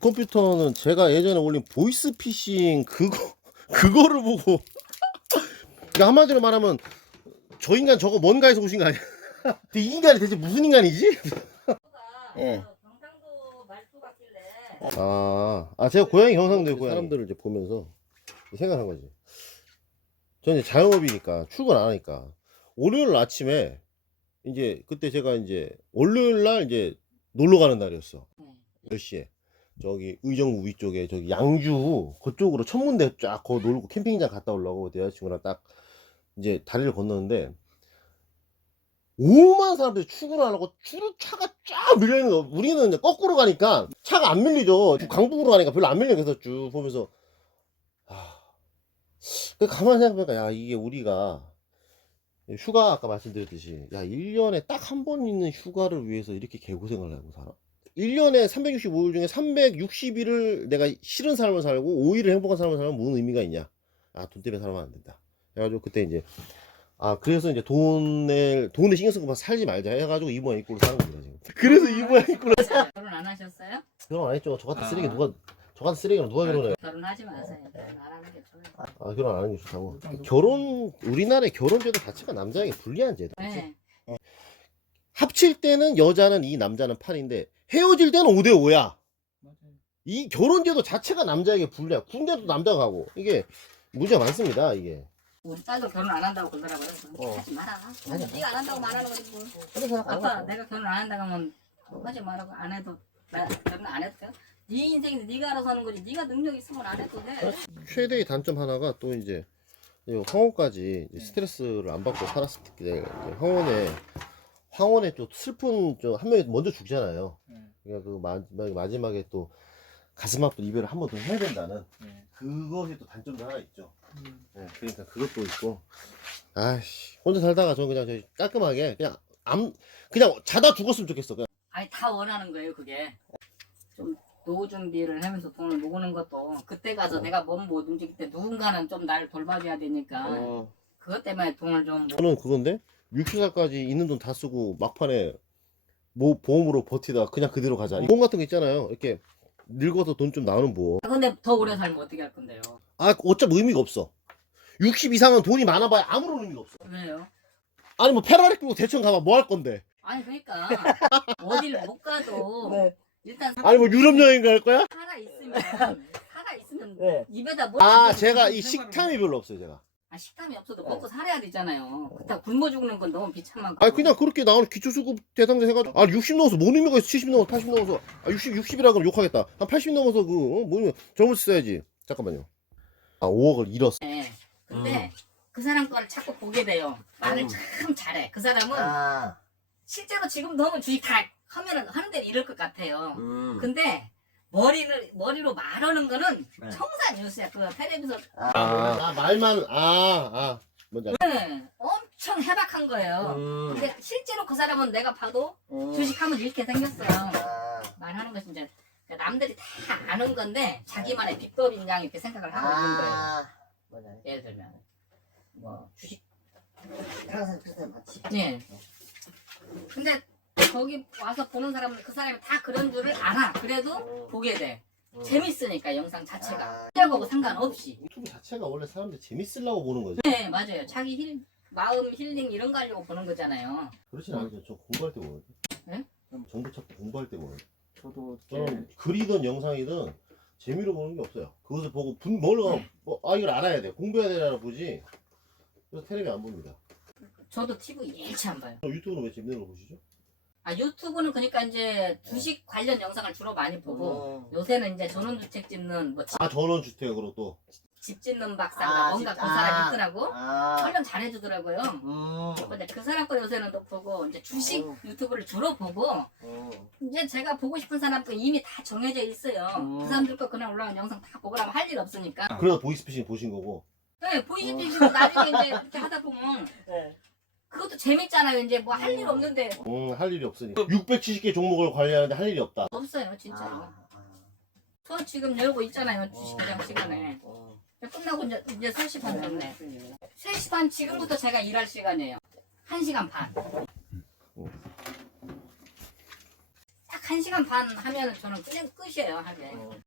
컴퓨터는 제가 예전에 올린 보이스 피싱 그거 그거를 보고 그러니까 한마디로 말하면 저 인간 저거 뭔가에서 오신 거 아니야? 근데 이 인간이 대체 무슨 인간이지? 예. 경상도 말투 같길래 아, 아 제가 고향이 경상도에 고향 사람들을 이제 보면서 생각한 거지. 저는 이제 자영업이니까 출근 안 하니까 월요일 아침에 이제 그때 제가 이제 월요일 날 이제 놀러 가는 날이었어. 네. 10시에 저기 의정부 위 쪽에 저기 양주 그쪽으로 천문대 쫙 거 놀고 캠핑장 갔다 내 여자친구랑 딱 이제 다리를 건너는데 오만 사람들이 출근하려고 줄 차가 쫙 밀려있는 거 우리는 이제 거꾸로 가니까 차가 안 밀리죠. 강북으로 가니까 별로 안 밀려 그래서 쭉 보면서. 아그 가만히 생각해보니까 야 이게 우리가 휴가 아까 말씀드렸듯이 야 1년에 딱 한 번 있는 휴가를 위해서 이렇게 개고생을 하고 살아 1년에 365일 중에 360일을 내가 싫은 삶을 살고 5일을 행복한 삶을 살면 무슨 의미가 있냐? 아 돈 때문에 살면 안 된다. 그래가지고 그때 이제 아 그래서 이제 돈을 돈에 신경 쓰고 살지 말자 해가지고 이 모양 이꼴로 사는 겁니다 지금. 그래서 이 모양 이꼴로 결혼 안 하셨어요? 결혼 안 했죠. 저 같은 쓰레기 누가 저 같은 쓰레기랑 누가 결혼해 결혼하지 마세요. 결혼 안 하는 게 좋아요. 아 결혼 안 하는 게 좋다고. 결혼 우리나라의 결혼제도 자체가 남자에게 불리한 제도. 네. 합칠 때는 여자는 이 남자는 판인데 헤어질 때는 5대 5야 이 결혼제도 자체가 남자에게 불리야 군대도 남자가 가고 이게 문제가 많습니다 이게 우리 딸도 결혼 안 한다고 그러더라고요. 어. 하지 마라. 아니야. 네가 안 한다고 말하는 거지 뭐. 그래서 아빠 내가 결혼 안 한다고 하면 하지 말라고 안 해도 나 결혼 안 해도 돼? 네 인생인데 네가 알아서 하는 거지. 네가 능력 있으면 안 해도 돼. 최대의 단점 하나가 또 이제 이 황혼까지 이제 스트레스를 안 받고 살았을 때 황혼에 황혼에 또 슬픈 저한 명이 먼저 죽잖아요. 그러니까 그 마지막에, 마지막에 또 가슴 아픈 이별을 한 번 더 해야 된다는 그것이 또 단점도 하나 있죠. 네, 그러니까 그것도 있고 아씨 혼자 살다가 저는 그냥 저기 깔끔하게 그냥 암 그냥 자다 죽었으면 좋겠어. 그냥. 아니 다 원하는 거예요 그게. 좀 노후 준비를 하면서 돈을 모으는 것도 그때 가서 어. 내가 몸못 움직일 때 누군가는 좀 나를 돌봐줘야 되니까 어. 그것 때문에 돈을 좀 모- 저는 그건데 60살까지 있는 돈 다 쓰고 막판에 뭐 보험으로 버티다 그냥 그대로 가자. 보험 같은 거 있잖아요. 이렇게 늙어서 돈 좀 나오는 보험. 아, 근데 더 오래 살면 어떻게 할 건데요? 아 어차피 의미가 없어. 60 이상은 돈이 많아봐야 아무런 의미가 없어. 왜요? 아니 뭐 페라리 끌고 대천 가봐 뭐 할 건데? 아니 그러니까 어딜 못 가도 네. 일단 아니 뭐 유럽 여행 갈 거야? 살아 있으면 살아 있으면 네. 입에다 뭐 아 제가 이 식탐이 별로 없어요 제가. 아, 식탐이 없어도 먹고 살아야 되잖아요. 그렇다 굶어 죽는 건 너무 비참한 거. 아니 그냥 그렇게 나오는 기초수급 대상자 해가지고 아 60 넘어서 뭔 의미가 있어 70 넘어서 80 넘어서 아 60, 60이라 그러면 욕하겠다 한 80 넘어서 그 어, 젊을 때 써야지 잠깐만요 아 5억을 잃었어 네. 근데 그 사람 거를 자꾸 보게 돼요. 말을 음. 참 잘해. 그 사람은 아, 실제로 지금 너무 주식 다 하면은 하는 데는 이럴 것 같아요. 음. 근데 머리를 머리로 말하는 거는 네. 청산 뉴스야. 그 텔레비전 아, 아, 말만 아아 뭔지 알 네, 엄청 해박한 거예요. 음. 근데 실제로 그 사람은 내가 봐도 음. 주식하면 이렇게 생겼어요. 아, 말하는 것이 이제 남들이 다 아는 건데 자기만의 비법 인 양 이렇게 생각을 하고 있는 거예요. 아, 맞아. 예를 들면 뭐 주식 항상 비슷한 맞지. 예. 근데 거기 와서 보는 사람은 그 사람이 다 그런 줄을 알아. 그래도 보게 돼. 음. 재밌으니까 영상 자체가. 아, 시작하고 상관없이. 유튜브 자체가 원래 사람들 재밌으려고 보는 거지 네 맞아요. 자기 힐 마음 힐링 이런 거 하려고 보는 거잖아요. 그렇진 않죠 저 공부할 때 보거든 네? 정보 찾고 공부할 때 보거든 저도 저는 글이든 영상이든 재미로 보는 게 없어요 그것을 보고 분 뭘가 뭐, 아 이걸 알아야 돼 공부해야 되나 보지 그래서 텔레비 안 봅니다 저도 TV 일치 안 봐요. 유튜브는 왜 재밌는 거 보시죠? 아 유튜브는 그러니까 이제 주식 관련 영상을 주로 많이 보고 음. 요새는 이제 전원주택 짓는 뭐 집 아 전원주택으로 또 짓는 박사가 아, 뭔가 집- 그 사람이 아. 있더라고. 아, 설명 잘해주더라고요. 음. 근데 그 사람 거 요새는 또 보고 이제 주식 어. 유튜브를 주로 보고 음. 이제 제가 보고 싶은 사람 거 이미 다 정해져 있어요. 음. 그 사람들 거 그냥 올라온 영상 다 보고 나면 할 일 없으니까. 그래서 보이스피싱 보신 거고 네, 보이시듯이 나중에 이제 이렇게 하다 보면 네. 그것도 재밌잖아요. 이제 뭐 할 일 음. 없는데 음, 할 일이 없으니까 670개 종목을 관리하는데 할 일이 없다 없어요, 진짜 로. 아, 아. 저 지금 열고 있잖아요, 주식시장 시간에. 어. 끝나고 이제, 이제 3시 반 됐네. 네. 3시 반 지금부터 제가 일할 시간이에요. 1시간 반. 딱한 시간 반 하면은 저는 그냥 끝이에요 하게. 어.